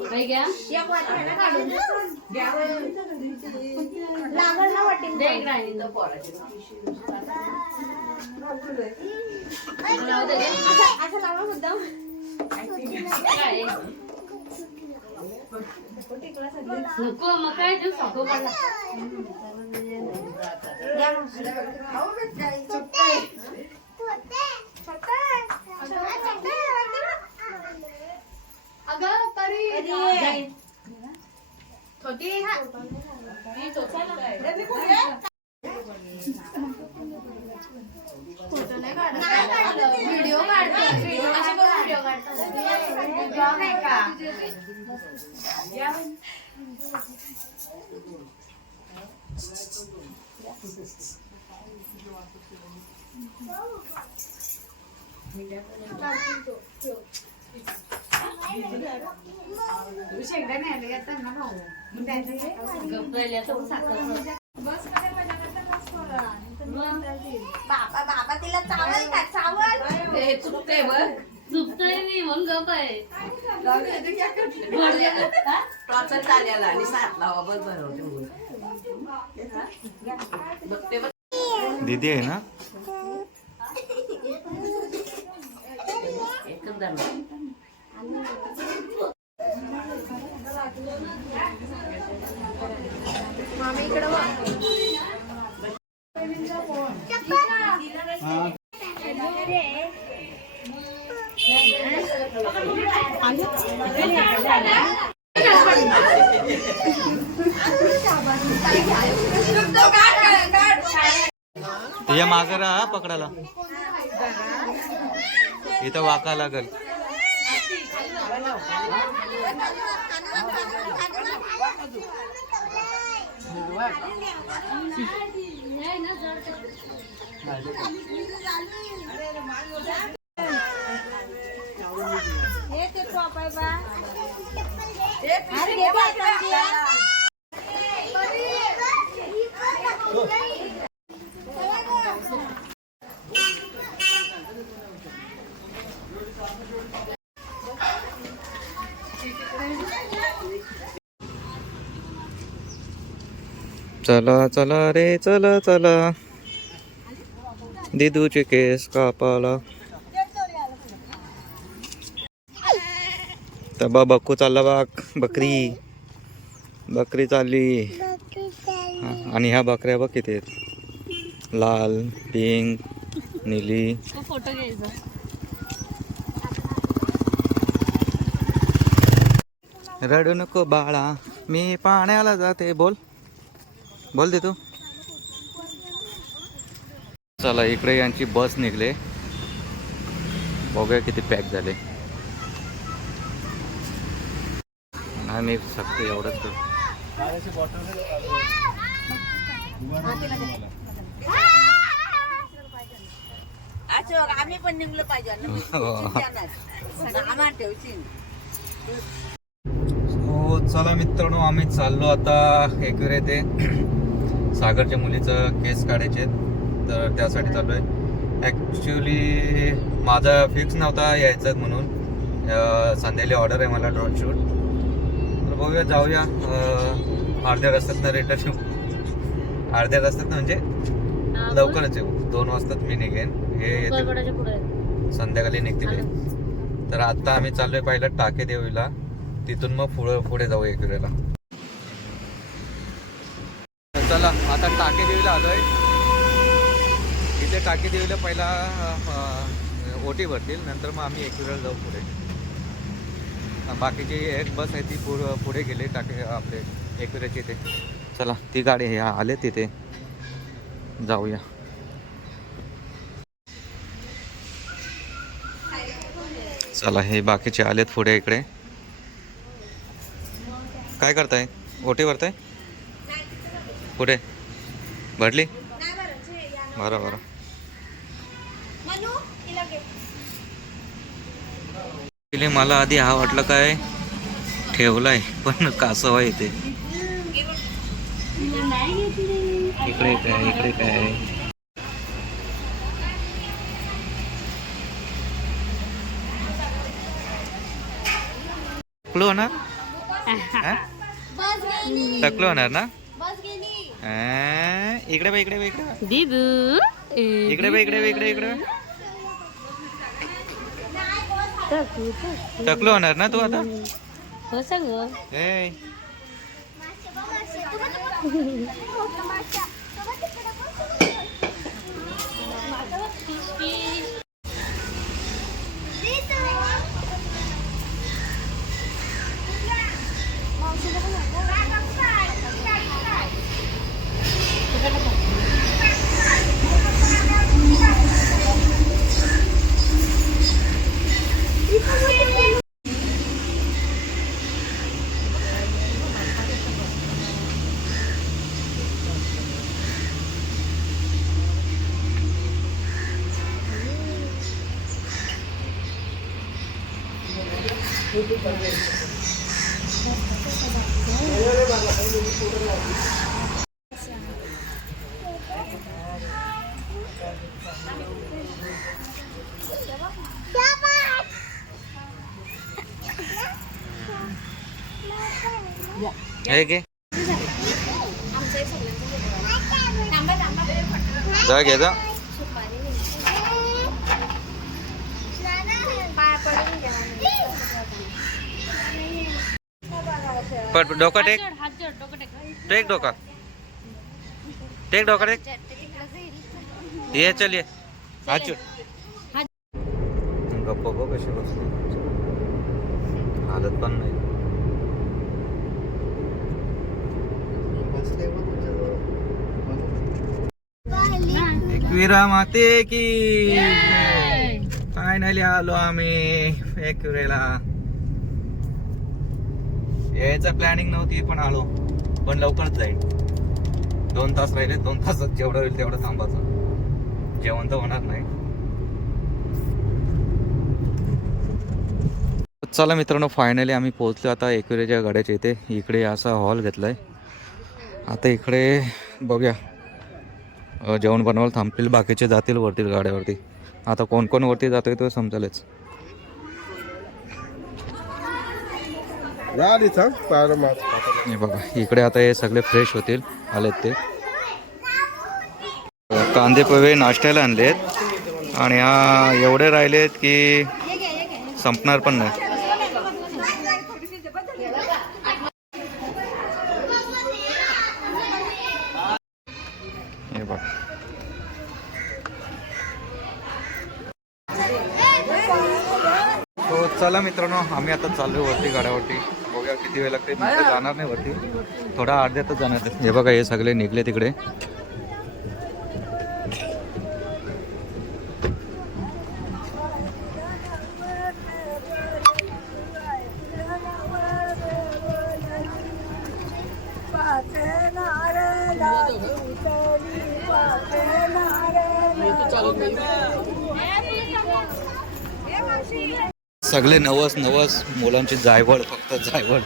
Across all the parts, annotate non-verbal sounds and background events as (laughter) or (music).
काय घ्या दे एक राहिली. लावू दे गं. काय? नको मग काय देऊ साखर पडला अगं परी व्हिडिओ गप्प राहिल्या तर बाबा बाबा तिला चावल का? चावल? हे चुकते बघ. चुकतंय नाही म्हणून गप आहे. हा? टॉर्चर चालेला आणि साथ लावा बस बरं बघते बघ. दीदी आहे ना? एकदम तुझ्या मागे राहा पकडायला. इथं वाका लागल. चला चला रे चला चला. दिदूचे केस कापाला तर बा बक्कू चालला बाक बकरी. बकरी चालली. आणि ह्या बकऱ्या बघ किती आहेत. लाल पिंक निली तो फोटो घ्यायचा रडू नको बाळा मी पाण्याला जाते बोल. बोल दे तू. चला इकडे यांची बस निघले. बघूया किती पॅक झाले. नाही मी फक्त एवढंच आम्ही पण निघलो पाहिजे (laughs) हो चला मित्रांनो आम्ही चाललो आता एकवीर येथे सागरच्या मुलीचं केस काढायचे तर त्यासाठी चाललो आहे. ॲक्च्युली माझा फिक्स नव्हता यायचं म्हणून अं, संध्याकाळी ऑर्डर आहे मला ड्रोन शूट तर बघूया जाऊया अर्ध्या रस्त्यात रिटर्न येऊ. अर्ध्या रस्त्यात म्हणजे लवकरच येऊ. दोन वाजताच मी निघेन. हे येते संध्याकाळी निघतील. तर आता आम्ही चाललोय पहिलं टाके देवीला तिथून मग पुढे पुढे जाऊ एकविरेला चला आता टाके देवीला आहे इथे टाके देवीला पहिला ओटी भरतील नंतर मग आम्ही एकविरेला जाऊ पुढे. बाकीची एक बस आहे ती पुढ पुढे गेले टाके आपले एकविरेची इथे. चला ती गाडी हे आले तिथे. जाऊया. चला हे बाकीचे आलेत पुढे इकडे. काय करताय? ओटी भरताय? पुढे भरली? बरं बरं मला आधी हा वाटलं काय? ठेवलाय पण कासव आहे ते इकडे काय इकडे काय टकलो होणार? (laughs) टकलो होणार ना? इकडे बघ इकडे बघ इकडे. दिदू इकडे बघ इकडे बघ इकडे इकडे. टकलो होणार ना तू आता? हो सगळं. (laughs) हे घे जा घे जा। पण डोकं टेक। टेक डोका। टेक डोका टेक। ये चल ये हात गप्प बघ कशी बसली हालत पण नाही एकविरा माते की फायनली आलो आम्ही एकविरेला. यायचं प्लॅनिंग नव्हती पण आलो. पण लवकरच जाईल. दोन तास राहिले दोन तासात जेवढं होईल तेवढं थांबायचं. जेवण तर होणार नाही. चला मित्रांनो फायनली आम्ही पोहोचलो. आता एकविरेच्या गाड्याच्या इथे. इकडे असा हॉल घेतलाय. आता इकडे बघूया. जेवण बनवायला थांबतील बाकीचे जातील वरती गाड्यावरती. आता कोण कोण वरती जातोय तो समजेलच. हे? बघा इकडे आता हे सगळे फ्रेश होतील आलेत ते. कांदे पोहे नाश्त्याला आणलेत. आणि हा एवढे राहिलेत की संपणार पण नाही हे बघ हो चला मित्रांनो आम्ही आता चाललोय वरती गाड्यावरती. बघूया किती वेळ लागते. मी तर जाणार नाही वरती. थोडा अर्ध्यातच जाणार आहे. हे बघा हे सगळे निघले तिकडे. सगळे नवस नवस मुलांची जायवळ फक्त जायवळ.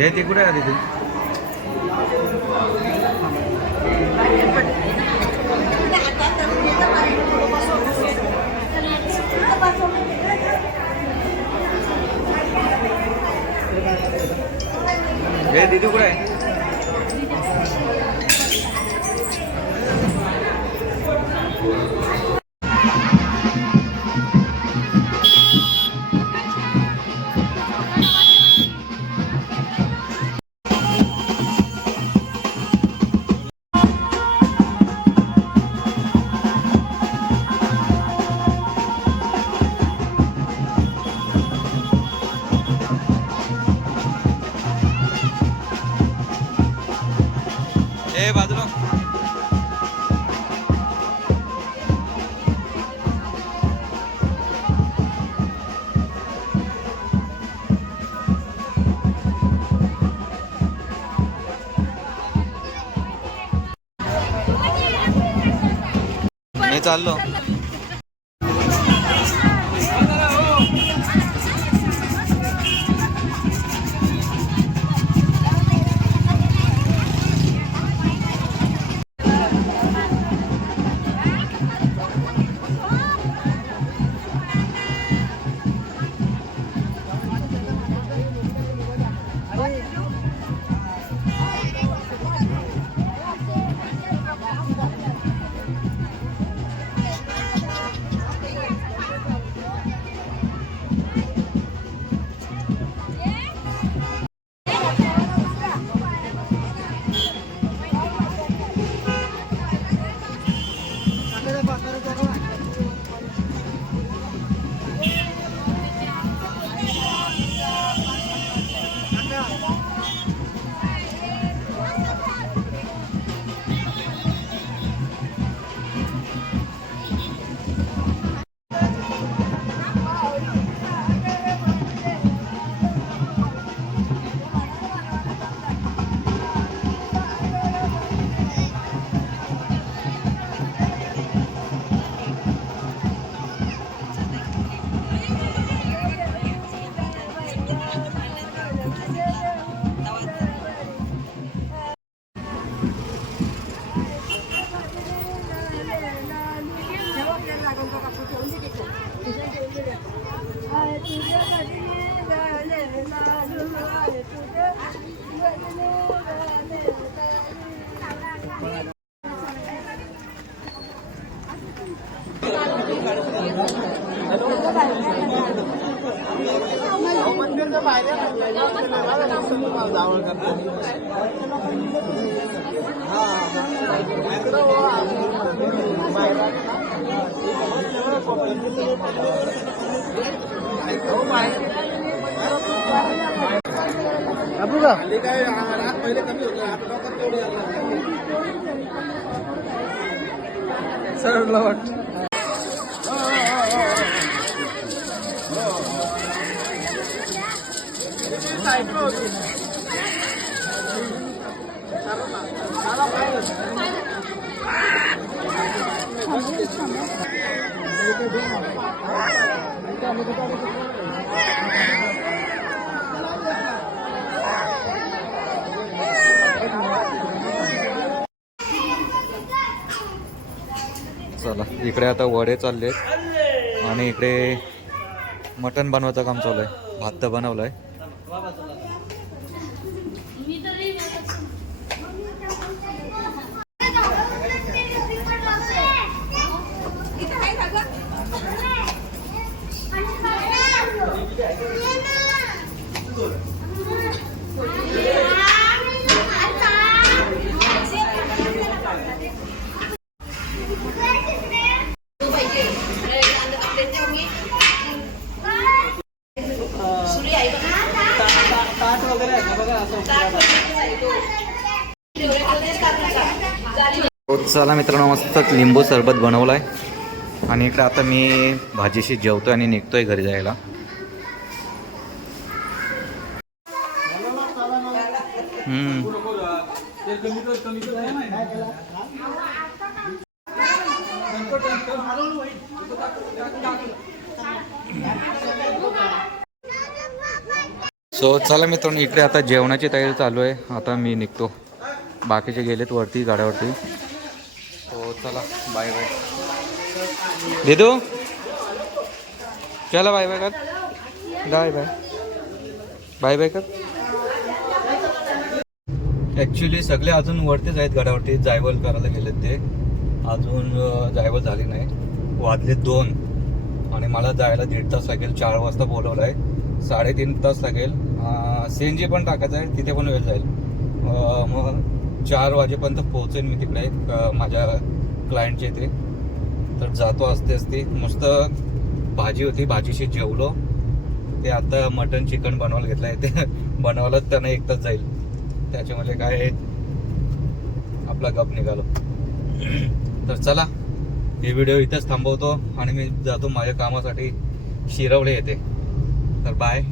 हे ते कुठे आहे तिथे? हे दीदी कुठे आहे? चाललो अबू का काय रात पहिले कमी होतो आता चला इकडे आता वडे चालले आणि इकडे मटण बनवायचं काम चालू आहे. भात तर बनवलं आहे बनवलंय हो, चला मित्रांनो मस्त लिंबू सरबत बनवलाय. आणि इकडे आता मी भाजीशी जेवतो आणि निघतोय घरी जायला. हम्म. सो चला मित्रांनो इकडे आता जेवणाची तयारी चालू आहे. आता मी निघतो. बाकीचे गेलेत वरती गाड्यावरती. हो चला बाय बाय दिदू? चला बाय बाय कर. बाय बाय बाय बाय कर. ॲक्च्युली सगळे अजून वरतीच आहेत गडावरती जायवल करायला गेलेत ते. अजून जायवल झाली नाही. वाजले दोन. आणि मला जायला दीड तास लागेल. चार वाजता बोलवलं आहे साडेतीन तास लागेल. सी एन जी पण टाकायचं आहे तिथे पण वेळ जाईल. मग चार वाजेपर्यंत पोहोचेन मी तिकडे माझ्या क्लायंटच्या इथे. तर जातो असते असते मस्त भाजी होती भाजीशी जेवलो. ते आता मटन चिकन बनवायला घेतलं आहे ते बनवायलाच त्यांना एक तास जाईल. त्याच्यामध्ये काय आपला गप निघालो. तर चला हे व्हिडिओ इथेच थांबवतो आणि मी जातो माझ्या कामासाठी. शिरवले येते. तर बाय